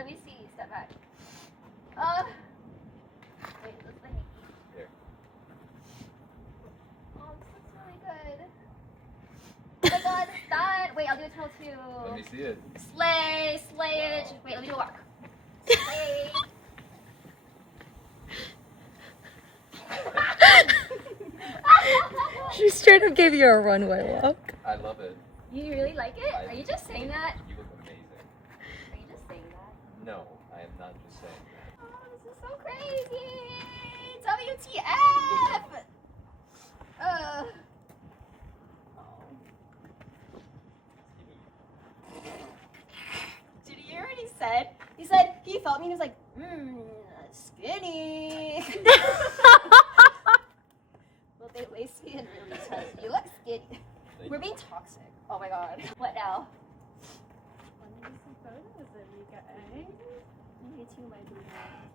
let me see. Step back. Wait, let's let me eat. Here. Oh, this looks really good. Oh my god, it's done. Wait, I'll do a twirl too. Let me see it. Slay, slayage. Wow. Wait, let me do a walk. Slay. She straight up gave you a runway walk. I love it. You really like it? Are you just saying that? You look amazing. Are you just saying that? No, I am not just saying that. Oh, this is so crazy! WTF! Oh. Did he already said? He said he felt me and he was like, skinny. Well, they laced me and really said, you look skinny. We're being toxic. Oh my god. What now?